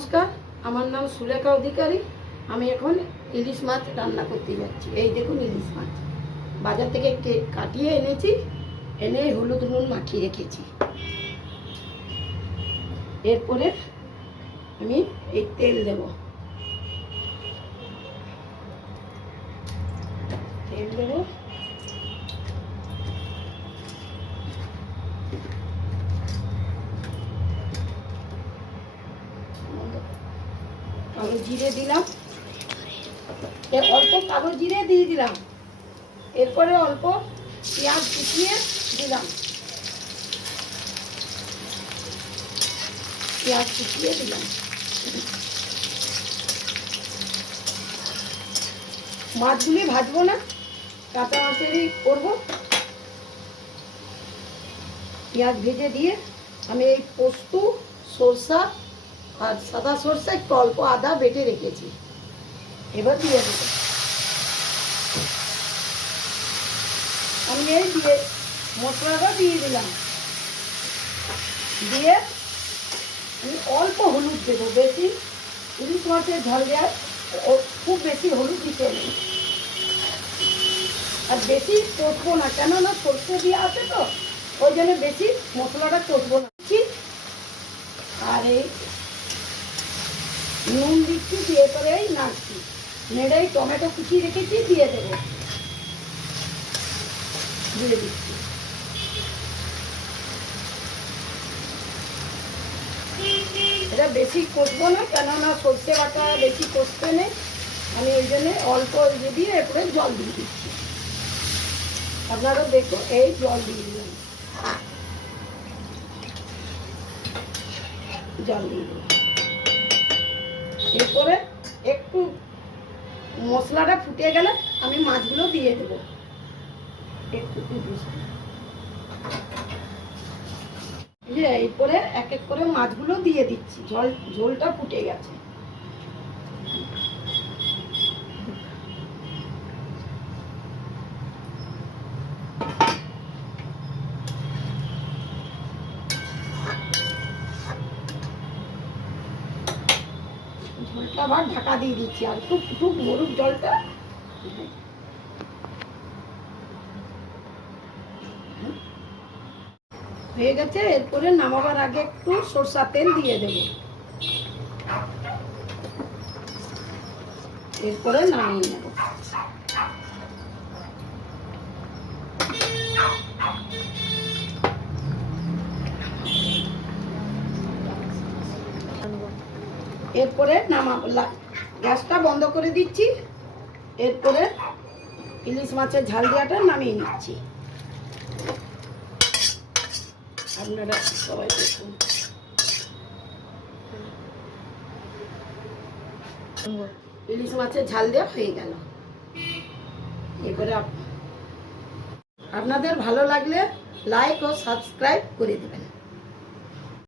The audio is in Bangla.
নমস্কার, আমার নাম সুলেখা অধিকারী। আমি এখন ইলিশ মাছ রান্না করতে যাচ্ছি। এই দেখুন ইলিশ মাছ বাজার থেকে কাটিয়ে এনেছি, এনে হলুদ নুন মাখিয়ে রেখেছি। এরপরে আমি এই তেল দেব। কালো জিরে দিলাম, অল্প কালো জিরে দিয়ে দিলাম। এরপরে অল্প পেঁয়াজ কুচিয়ে দিলাম, মাছগুলি ভাজবো না, কাঁচা মাছেরই করবো। পেঁয়াজ ভেজে দিয়ে আমি এই পোস্ত, সরষা আর সাদা সরষা, একটু অল্প আদা বেটে রেখেছি, এবার দিয়ে দেবো। আমি এই দিয়ে মশলাটা দিয়ে দিলাম, দিয়ে আমি অল্প হলুদ দেবো। বেশি ইলিশ মাছের ঝাল দেওয়ার খুব বেশি হলুদ দিতে নেই, আর বেশি কষবো না, কেননা সরষে দিয়ে আছে তো, ওই জন্য বেশি মশলাটা কষবো না। আর এই নুন দিচ্ছি, দিয়ে পরে এই নাড়ছি, নেড়ে টমেটো কুচি রেখেছি দিয়ে দেবো, দিয়ে দিচ্ছি। এটা বেশি কষবো না, কেননা সর্ষে বাটা বেশি কষতে নেই। আমি ওই জন্যে অল্প দিয়ে এরপরে জল দিয়ে দিচ্ছি। আপনারা দেখো, এই জল দিয়ে দিলাম, জল দিয়ে দিলাম। এরপরে একটু মশলাটা ফুটে গেলে আমি মাছগুলো দিয়ে দেবো। এরপরে এক এক করে মাছগুলো দিয়ে দিচ্ছি। ঝোলটা ফুটে গেছে। ঝোলটা আবার ঢাকা দিয়ে দিচ্ছি, আর একটু ফুটুক, মরুক জলটা। হয়ে গেছে। এরপরে নামাবার আগে একটু সরষা তেল দিয়ে দেব, এরপরে নামিয়ে নেব। এরপরে গ্যাসটা বন্ধ করে দিচ্ছি। এরপরে ইলিশ মাছের ঝাল দেওয়াটা নামিয়ে নিচ্ছি। আপনারা সবাই দেখুন। ইলিশ মাছের ঝাল দেওয়া হয়ে গেল। এরপরে আপনাদের ভালো লাগলে লাইক ও সাবস্ক্রাইব করে দেবেন।